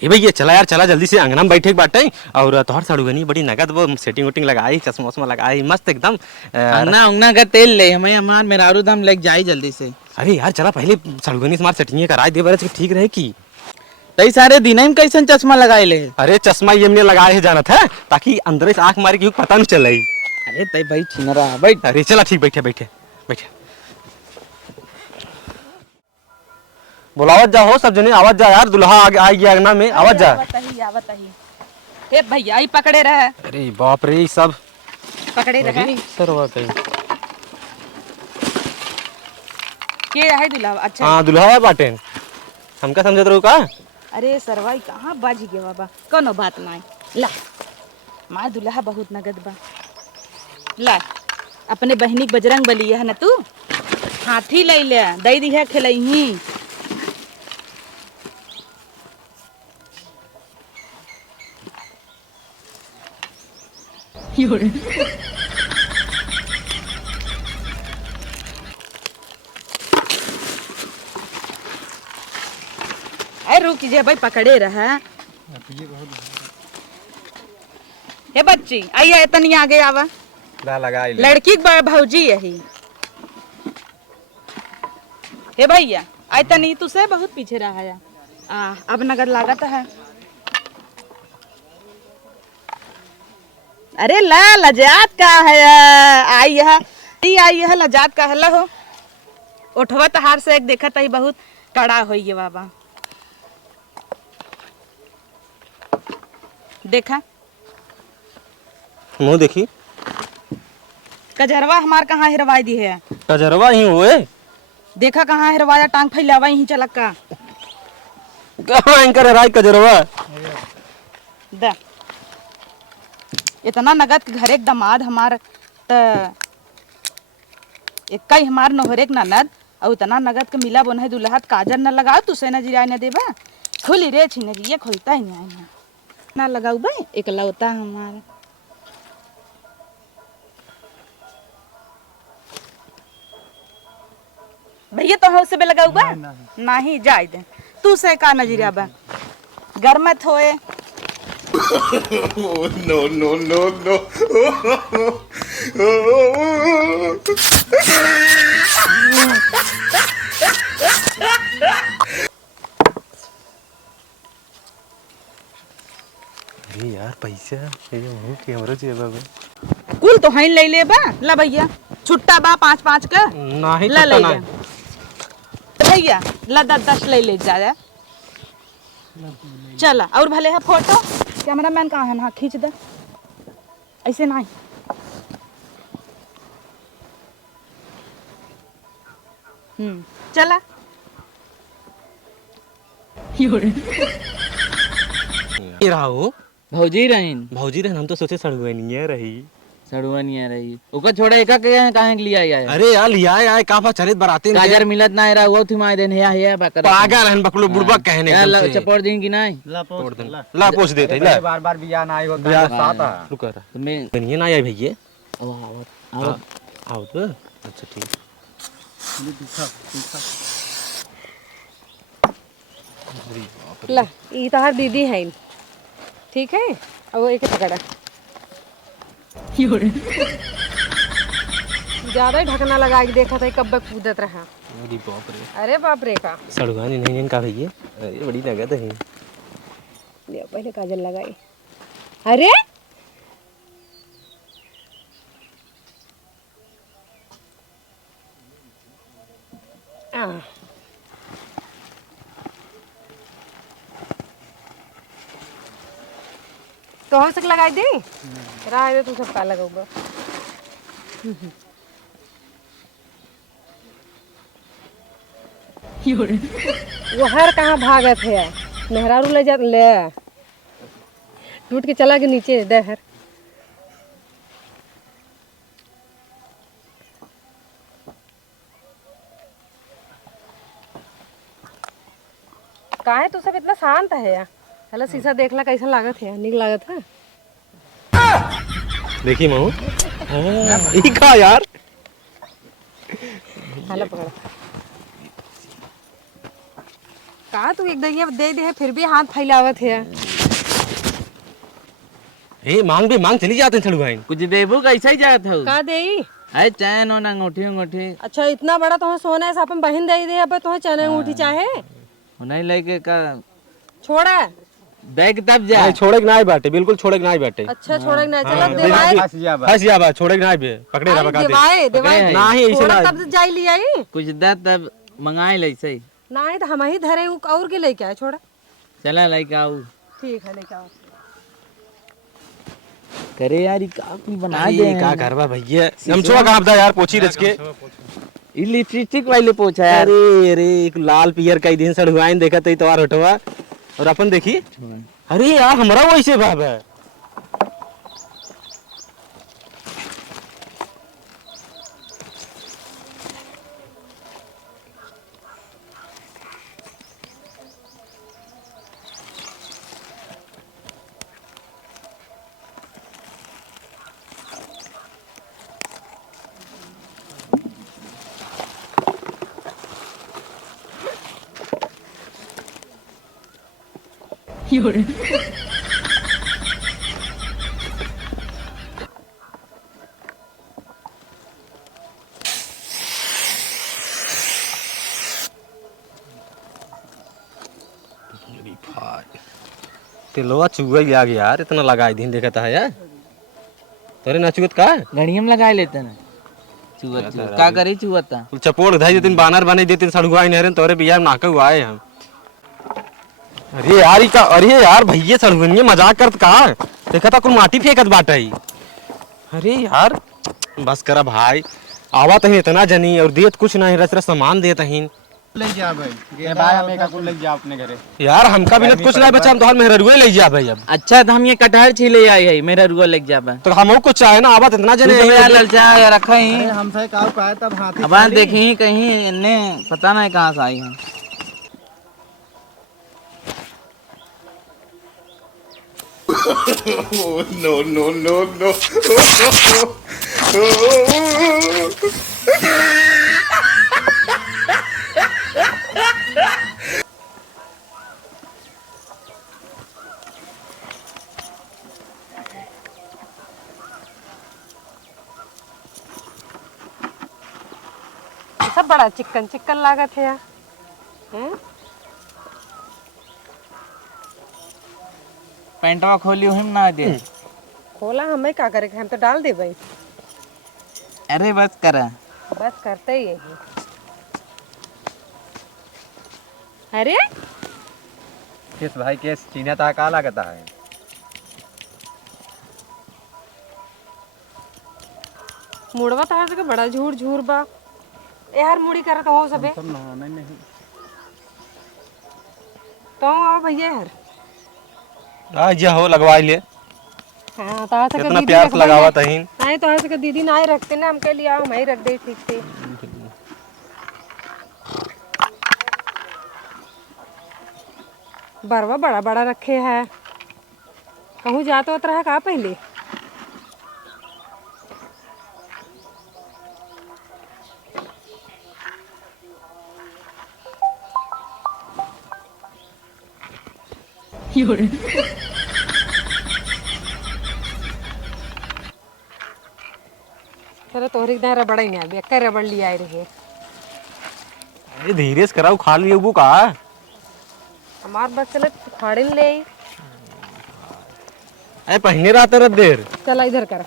ए भैया चला यार, चला जल्दी से अंगना में बैठे के बाटे। और तोहर सड़ुगनी बड़ी नगद वो सेटिंग वोटिंग लगाई, चश्मा वश्मा लगाई मस्त एकदम। अंगना उंगना का तेल ले हमें हमार मेहरारू दाम लेके जाई जल्दी से। अरे यार चला पहले सड़ुगनी से हमार सेटिंग करा दे बरस ठीक रहे की। तई सारे दिन में कैसन चश्मा लगाए ले। अरे चश्मा ये हमने लगाए है जानत है, ताकि अंदर से आंख मारे की पता नहीं चले। अरे तई भाई छिनरा बैठ। अरे चला ठीक, बैठे बैठे बैठे। बुलावत जा हो सब जने, आवाज जा यार, दुल्हा आ गया अंगना में, आवाज जा। आवत ही हे भैया ही पकड़े रहे। अरे बाप रे सब पकड़े रहे सरवा कहीं। के है दुल्हा? अच्छा हाँ दुल्हा है बाटे, हमका समझत रहो का। अरे सरवाई कहाँ बाज गया बाबा, कोनो बात नहीं। ला मार दुल्हा बहुत नगद बा। ला अपने बहनी के बजरंग बली है ना तू, हाथी ले ले दई दी है खिलही। अरे रुक जे भाई, पकड़े रहा। हे बच्ची आइए, तनी आगे आवा। लगा लड़की के भौजी यही। हे भैया आई तनी तुसे बहुत पीछे रहा है। अब नगद लागत है। अरे ला लजात का है, आई है लजात का है। लहो उठवा तहार से एक देखा तही बहुत कड़ा होइए बाबा। देखा मुँह देखी, कजरवा हमार कहाँ हिरवाई दी है। कजरवा ही हुए। देखा कहाँ हिरवाया, टांग फैलावा ही चलक्का। कहाँ एंकर राय कजरवा। द इतना नगद के घरे के दामाद हमार त एक ही हमार नोहरे के ननद और इतना नगद के मिला बोन है दुल्हा काजर न लगाओ तुसे न जिराय न देबा। खुली रे छिनरिया खोलता ही नहीं ना लगाऊ बे, एक लौता हमार। भैया तो से बे लगाऊ बा नहीं जाय दे तू से का नजरिया बा घर मत होए। no, no, no, no. अरे यार पैसा ये मुँह के हमरो जेबा में कुल तो हईन ले ले बा। ला भैया छुट्टा बा 5-5 का नहीं ला ले पता जा भैया। ला 10 ले ले जा। चला और भले है फोटो, कैमरा मैन कहाँ है ना, खींच दे ऐसे नहीं। चला ये रहो भौजी रहीन। भौजी रहन, हम तो सोचे सड़ुगनी रही। सड़ुआ नहीं आ रही ओका छोड़े एका के कहां के लिए आया है। अरे यार लिया आए काफा चरित बराते काजर मिलत ना रहा वो थी माय देन है बकर पागल रहन बकलो बुड़बक कहने यार एकदम से। चपोड़ दिन की नहीं ला पोछ देते ला बार बियाह ना आई होता है साथ है। रुक रहा तुम्हें बनिए ना आया भैया। आओ आओ तो अच्छा ठीक। ला ई तहार दीदी है, ठीक है। अब वो एक पकड़ा ज्यादा ही ढकना लगा के देखा था कब कूदत रहा। अरे बाप रे, अरे बाप रे का सड़ुगानी नहीं इनका भैया। अरे बड़ी नगद है। ले पहले काजल लगाई। अरे तो हम तक लगाई दी राह दे, तू सब का लगाऊंगा। वो हर कहाँ भागत है, मेहरारू ले जा ले टूट के चला के नीचे दे हर। काहे तू सब इतना शांत है यार। चलो शीशा देखला कैसा लागत है, निक लागत है। देखी महू ई का यार। हाला पकड़ा का तू एक दैया दे दे फिर भी हाथ फैलावत है। हे मांग भी मांग चली जाते छड़ुआइन। कुछ देबू कैसे ही जात हो? का देई? अरे चैन हो ना अंगूठी अंगूठी अच्छा इतना बड़ा तुम्हें सोना है अपन बहन दे दे, अब तुम्हें चना अंगूठी चाहे नहीं लेके का छोड़ा। बैग तब जा। नहीं छोड़े के नहीं बाटे, बिल्कुल छोड़े के नहीं बाटे। अच्छा छोड़े ना चला देवाए फंस जा बा। फंस जा बा, छोड़े के नहीं बे, पकड़े रहा बका दे। देवाए देवाए नहीं ऐसे छोड़ा ना। तब से जाई लिया ही कुछ दा तब मंगाए ले सही। नहीं तो हम ही धरे और के लेके आए छोड़ा। चला लेके आओ। ठीक है लेके आओ। करे यार ये का कुछ बना अरे दे। का करबा भैया, गमछुआ कहां दा यार, पोछी रच के। ये लिपस्टिक वाले पोछा यार। अरे अरे एक लाल पियर कई दिन सड़ुआइन देखा तई तोर हटवा और अपन देखी। अरे यार हमरा वैसे भाव है। तेलवा चुगा आ गया यार, इतना लगाई दिन देखता है यार। तोरे ना चुगत का घड़िया में लगा लेते ना। चुवत चुवत का करे चुवता। चपोड़ धाई देतिन, बानर बने देतिन, सड़ुआइन हरन तोरे बियाह नाका हुआ है हम। अरे यार ई का, अरे यार भैया सड़ुआइन मजाक करत का, देखा था कुल माटी फेंकत बाटई। अरे यार बस करा भाई, आवत है इतना जनी और देत कुछ नहीं, रस रस सामान देत हइन। ले जा भाई, ये भाई हमें का कुल ले जा अपने घरे। यार हमका भी कुछ नहीं बचा, हम तो मेहरुए ले जा भाई। अब अच्छा तो हम ये कटहर छीले आई है मेरा रुआ लेके जाबा। तो हमको कुछ चाहे ना, आवत इतना जने तू तो यार ललचा रखा ही। अरे हमसे का पाया तब हाथी अब देखी कहीं इन्ने पता नहीं कहाँ से आई है। Oh, no, no, no, no. सब बड़ा चिकन चिकन लागत है यार। पैंटवा खोली हम ना दे। खोला हमें का करे, हम तो डाल दे भाई। अरे बस करा। बस करते ही यही। अरे किस भाई केस चीना ता का लगता है। मुड़वा तार से बड़ा झूर झूर बा यार, मुड़ी करत हो सबे सब नहाना नहीं। तो आओ भैया यार। आ जा हो लगवा ले, हाँ तार से इतना प्यार से लगावत हइन। नहीं तो ऐसे दीदी ना रखते ना, हमके लिए आओ मैं ही रख दे ठीक से। बरवा बड़ा बड़ा रखे है, कहूँ जाते उतरा है का पहले। चलो तोहरी दायरा बड़ा ही नहीं, बेकार रबड़ लिया रहे। अरे धीरे से कराओ, खा लियो बु का। हमार बस चले खाड़े ले। अरे पहने रहते रह देर। चला इधर कर।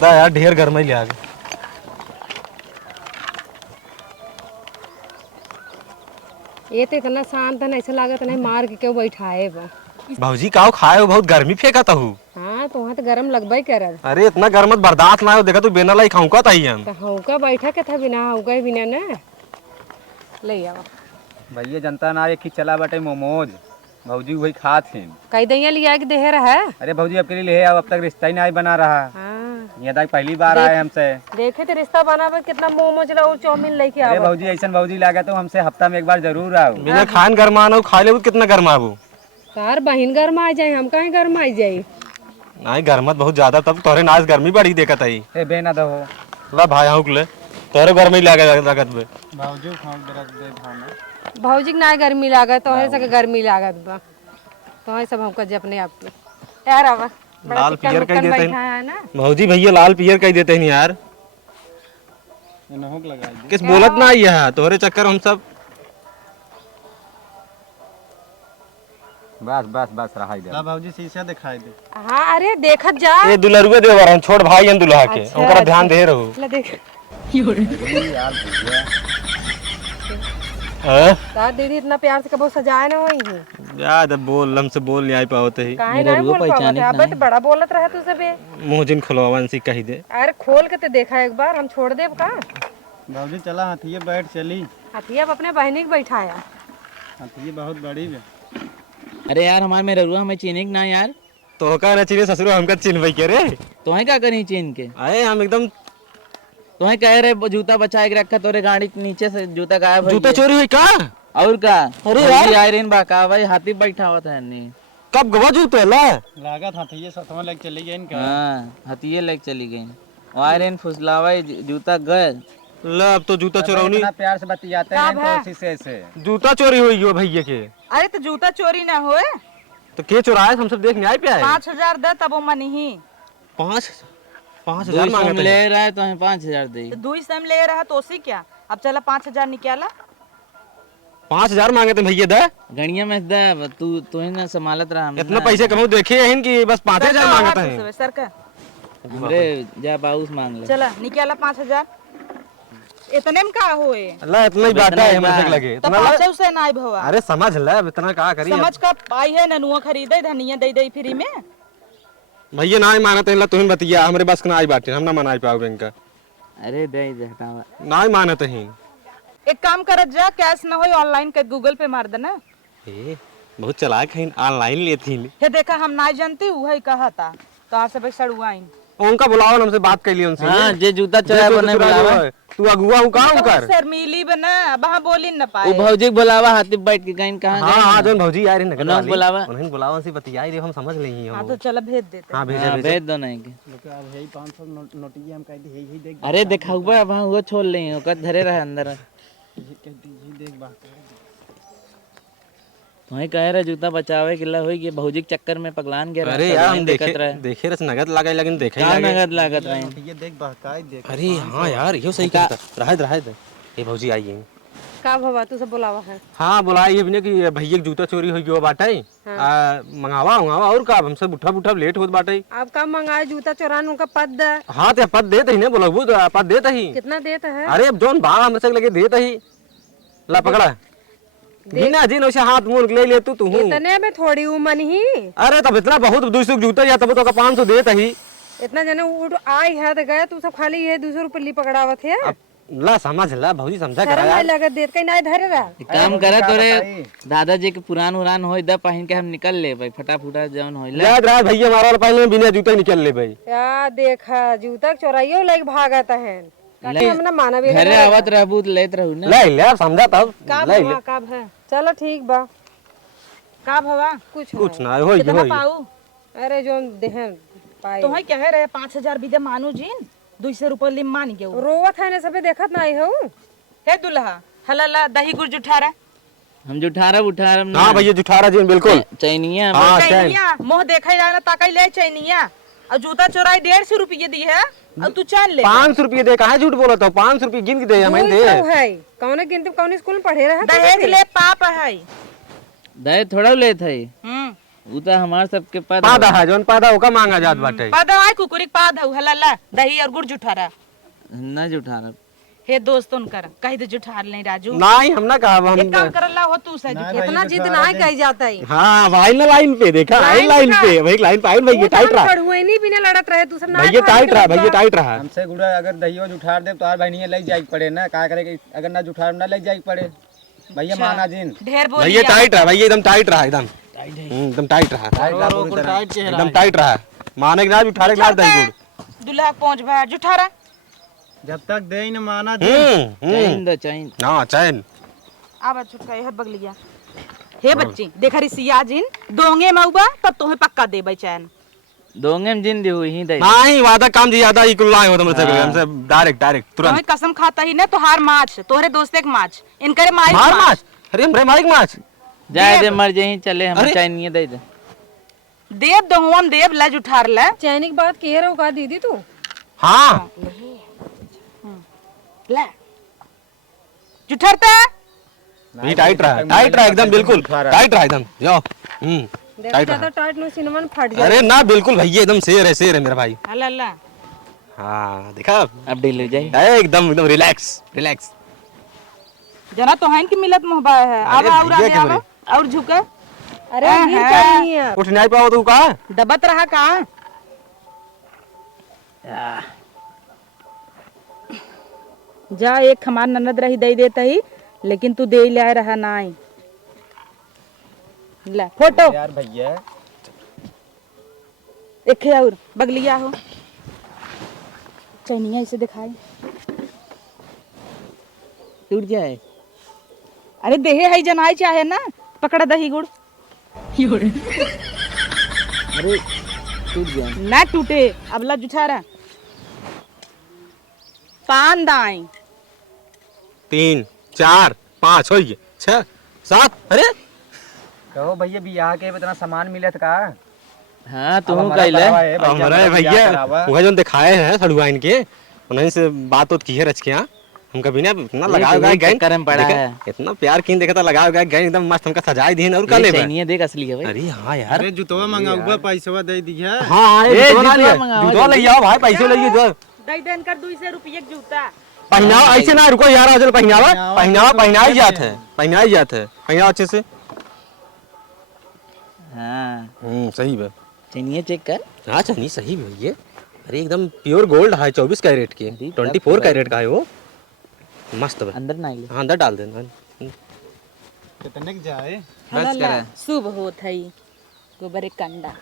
दा यार ढेर घर में ले आ गए। ये तो इतना शांत है, ऐसा लागत नहीं मार के क्यों बैठाए बा। भौजी काओ खाए हो, बहुत गर्मी फेंका था हूँ। हाँ तो वहाँ तो गरम लगबा ही कर। अरे इतना गर्म बर्दाश्त ना हो, देखा तू बेना लाई खाऊं का ताई हम। तो हौका बैठा के था बिना हौका ही बिना ना ले आओ। भैया जनता ना एक ही चला बटे मोमोज, भौजी वही खात हैं। कई दैया लिया के देहर है। अरे भौजी अब के लिए ले आओ, अब तक रिश्ता ही नहीं बना रहा। हाँ ये तक पहली बार आए हमसे। देखे तो रिश्ता बनावे कितना मोमोज ला और चाउमीन लेके अरे आओ। भौजी ऐसा भौजी लागे तो हमसे हफ्ता में एक बार जरूर आओ। बिना खान गरमाना हो, खा ले कितना गरमाबू। तार बहिन घर में आ जाए, हम कहीं घर में आ जाए। नहीं गर्मत बहुत ज्यादा, तब तोरे नाच गर्मी बड़ी देखत आई। ए बेना दो ला भाई हाँ ले तोरे घर में लगे लागत बे। भाऊजी खाओ दरद दे भावना भौजी के ना गर्मी लागत तो है गर्मी लागत बा तो है सब हमको जे अपने आप में यार आवा बड़ा लाल चिकन पियर कह मुक्कन देते बैठा है ना हैं भौजी भैया लाल पियर कह देते हैं यार। नहुक लगा दे किस बोलत ना आई है तोरे चक्कर हम सब। बस बस बस रहा इधर भाऊजी शीशा दिखाई दे। हाँ अरे देखत जा ये दुलरुए दे बार हम छोड़ भाई हम दुल्हा के अच्छा, ओकरा ध्यान दे रहो। ले देख यार भैया हां का दीदी इतना प्यार से कबो सजाए ना होई याद बोल हमसे बोल नहीं आई पावत है। काहे ना बोल पावत है अब तो बड़ा बोलत रहा तू सबे मुंह जिन खुलवावन से कही दे। अरे खोल के तो देखा एक बार हम छोड़ देब का भाऊजी चला हाथीए बैठ चली हथिया अब अपने बहनी के बैठाया हाथीए बहुत बड़ी है। अरे यार हमारे में ररुआ हमें चीनी ना यार तो का ना चिन्ह ससुर हमका चिन्ह के रे। तुम्हें क्या करी चीन के आए हम एकदम तुम्हें कह रहे जूता बचा के रखा तोरे गाड़ी के नीचे से जूता गायब हो जूता गया। चोरी हुई का? और का अरे यार। आयरन बाका भाई हाथी बैठा हुआ था नहीं। कब गवा जूते ला? लागत हाथीए सतवा लग चली गई इनका। हाँ हथिये लेके चली गई आयरन फुसलावा जूता गए। ला अब तो जूता चोरौनी इतना प्यार से बतियाते हैं तो उसी से ऐसे जूता चोरी हुई हो भैया के। अरे तो जूता चोरी ना होए तो के चुराए हम सब देखने आए पे आए। 5,000 दे तब वो मनी ही 5,000 मांगे थे। ले रहा है तो हमें 5,000 दे। तो 2 सम ले रहा तो उसी क्या अब चला 5,000 निकाला 5,000 मांगे थे भैया दे। गणिया में दे तू ही ना संभालत रहा हमने इतना ना। पैसे कमाऊ देखे हैं कि बस 5,000 मांगते हैं। सर का हमरे जा बाउस मांग ले। चला निकाला 5,000 इतने में का होए अल्लाह इतना ही बाटा है हमसे लगे तो इतना ला। 500 से ना भवा अरे समझ ले अब इतना का करी समझ का पाई है ननुआ खरीदे धनिया दे दे फ्री में भैया ना ही मानते हैं तुम बतिया हमरे बस ना आई बाटे हम ना मनाई पाओगे इनका अरे दे हटावा ना ही मानते हैं। एक काम करत जा कैश ना होए ऑनलाइन कर गूगल पे मार देना ए बहुत चलाक है ऑनलाइन लेती हे देखा हम ना जानती वही कहा था तो सब सड़ुआइन उनका बुलाओ हमसे बात कर ली उनसे। हाँ जे जूता चोरा बने बुलावा तू अगुआ हूं का कर शर्मीली बना वहां बोली न वो पाए भौजी के बुलावा हाथी बैठ के कहीं कहां हां हां जोन भौजी आ रहे नगर उन्हें वाली बुलावा। उन्हें बुलावा से बतियाई रे हम समझ लेंगे हाँ हम। तो चलो भेज देते हां भेजे भेजे भेज दो नहीं के अब यही 500 नोटिया हम कह दी यही देख अरे देखा हुआ वहां वो छोड़ ले ओकर धरे रहे अंदर यही देख बात तुम्हें कह रहे जूता बचावे किला होई कि भौजी के चक्कर में पगलान गया अरे यार हम देखे रस नगद लगे लेकिन देखे क्या ही लगे। नगद लागत रहे ये देख बहकाई देख अरे हां यार यो सही कहता रहे ये भौजी आई है। का भवा तू सब बुलावा है हां बुलाई है बिने कि भैया के जूता चोरी हो गयो बाटे मंगावा और का हम सब उठा लेट होत बाटे। अब का मंगाए जूता चोरान उनका पद दे हां ते पद देत ही ने बोलबू तो पद देत ही। कितना देता है अरे अब जोन बा हमसे लगे देत ही ला पकड़ा बिना जी नौसे हाथ मुंह ले ले तू इतने में थोड़ी उमन ही अरे तब इतना बहुत 200 जूता या तब तो का 500 देत ही। इतना जने उठ आई है तो गए तू सब खाली ये 200 रुपये ली पकड़ावत है ला समझ ला भौजी समझा शर्म करा नहीं यार। लगत देत कहीं नहीं धरे रहा एक काम करा तोरे दादाजी के पुरान उरान होई द पहन के हम निकल ले भाई फटाफुटा जौन होई ले याद रहा भैया हमारा पहले बिना जूता निकल ले भाई। या देखा जूता चोराइयो लाइक भागत है हम ना मानव घरे आवत रहबू तो लेत रहू ना ले ले अब समझा तब का ले ले भवा का है चलो ठीक बा का भवा कुछ ना होई कितना होई। पाऊ अरे जो देहन पाई तो है कह रहे 5,000 बीजे मानू जीन 200 रुपये लिम मान के रोवत है ने सबे देखत नहीं हो हे दुल्हा हला दही गुड़ जुठारा हम जो उठारब हां भैया जुठारा जी बिल्कुल चैनिया हां चैनिया मोह देखा जाना ताकई ले चैनिया और जूता चोराई 150 रुपये दी है और तू चल ले 500 रुपये दे काहे झूठ बोलत हो 500 रुपये गिन के दे हमें दे। है कौन गिनती कौन स्कूल में पढ़े रहा दहेज ले पाप है दे थोड़ा लेत है उ तो हमार सबके पास पादा है जोन पादा ओका मांगा जात बाटे। पादा आई कुकुरी पादा हला दही और गुड़ जुठारा ना जो उठारब हे दोस्तों कर कह दे जुठार ले राजू नहीं हम ना कहा हम एक काम करला हो तू से इतना जिद नहीं कही जाता है हां भाई ना लाइन पे देखा आई लाइन पे भाई लाइन पे आई भैया टाइट रहा पढ़ुए नहीं बिना लड़त रहे तू सब ना भैया टाइट रहा हमसे गुड़ा अगर दहियो जुठार दे तो आर बहनिया ले जाए पड़े ना का करे अगर ना जुठार ना ले जाए पड़े भैया माना जिन ढेर बोल भैया टाइट रहा भैया एकदम टाइट रहा एकदम टाइट रहा एकदम टाइट रहा माने के ना उठारे के ना दही गुड़ दुल्हा पहुंच भाई जुठारा जब तक दे ही न माना चैन दो चैन हां चैन आवा छुटका है बगलिया हे बच्ची देखा रे सिया जिन दोंगे मऊबा तब तोहे पक्का देबै चैन दोंगे में जिंदी हुई ही दे नहीं वादा काम जी ज्यादा ही कुल हो तुमसे हमसे डायरेक्ट तुरंत तुम्हें कसम खाता ही ना तोहार माछ तोहरे दोस्त एक माछ इनकरे माई मार माछ अरे हमरे माइक माछ जाए दे मर जाही चले हम चाय नहीं दे दे देव दहुआम देव लज उठार ले चैनी की बात कह रहा का दीदी तू? हाँ ले जुठारता भी टाइट रहा एकदम बिल्कुल टाइट रहा एकदम जाओ देखो ज्यादा टाइट में सिनेमा फट जाए। अरे ना बिल्कुल भैया एकदम शेर है मेरा भाई। अल्लाह अल्लाह हाँ देखा अब ढील हो जाए एकदम एकदम रिलैक्स जना तो है कि मिलत मोहबा है अब अरे और भैया आगे के आवा और झुके अरे गिर पड़ी है। उठ नहीं पाओ तू कहा दबत रहा का जा एक हमार ननद रही दे देता ही लेकिन तू दे ले रहा नहीं ले फोटो यार भैया एक है और बगलिया हो चैनिया इसे दिखाई टूट जाए अरे देहे है जनाई चाहे ना पकड़ा दही गुड़ अरे टूट जाए ना टूटे अबला जुठारा पान दाई 3 4 5 हो गए 6 7 अरे कहो भैया बियाह के इतना सामान मिलत का? हाँ तू अब हमारा कहले करावा है, भैया हमारे हमारा बियाह भैया करावा। वो जो दिखाए हैं सड़ुआइन के उन्हीं से बात की है रच के यहाँ हम कभी ना इतना ये लगा तो हुआ वही गैन चक्कर में पड़ा है। इतना प्यार किन देखा था लगा हुआ गैन एकदम मस्त हमका सजाए दी और का ये ले चैनिया देख असली है भाई अरे हाँ यार जुतवा मंगाऊगा पैसा दे दिया। हाँ हाँ ए, ये जूता जूता मंगाओ, जूता ले आओ भाई पैसे ले जो दई देन कर 200 रुपये के जूता पहनाओ ऐसे ना रुको यार आजल पहनावा ही जात है पहनाओ अच्छे से हाँ सही है चैनिया चेक कर हाँ चनी सही है ये अरे एकदम प्योर गोल्ड है 24 कैरेट के 24 कैरेट का है वो मस्त है अंदर ना ले हाँ अंदर डाल देना कितने के जाए? बस करा शुभ होत है गोबर एक कंडा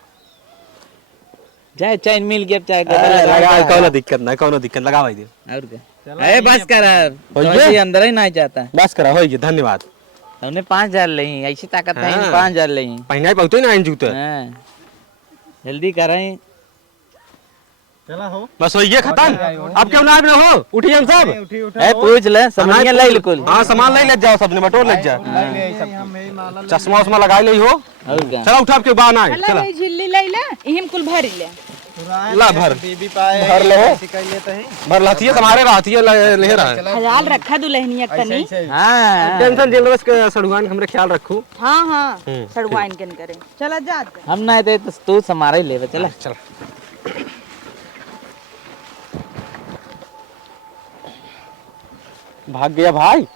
जाए चैन मिल गया चाय लगा कोनो दिक्कत लगा भाई दे और क्या ए बस करा हो गया? तो अंदर ही ना जाता बस करा हो गया धन्यवाद हमने 5000 लही ऐसी ताकत नहीं हाँ। 5000 लही पहनाई पहुंचे ना इन जूते हाँ जल्दी करें चला हो बस हो गया खत्म अब क्यों ना हो उठिए हम सब उठी उठी ए पूछ ले समझिए ले बिल्कुल हाँ सामान ले जाओ सबने बटोर ले जा चश्मा उस्मा लगा ले हो और क्या चलो उठा के बाहर आए अल्लाह चलो भाई झिल्ली ले ले इहिम कुल भरी ले ला भर बीबी पाए भर लो कर लेते हैं भर लाती है तुम्हारे रहती है ले रहा है ख्याल रखा दुल्हनिया कनी हाँ टेंशन जेल बस सड़ुआन हमरे ख्याल रखू हाँ हाँ सड़वाइन कन करे चला जा हम ना थे तो तू समारा ही ले चला चल भाग गया भाई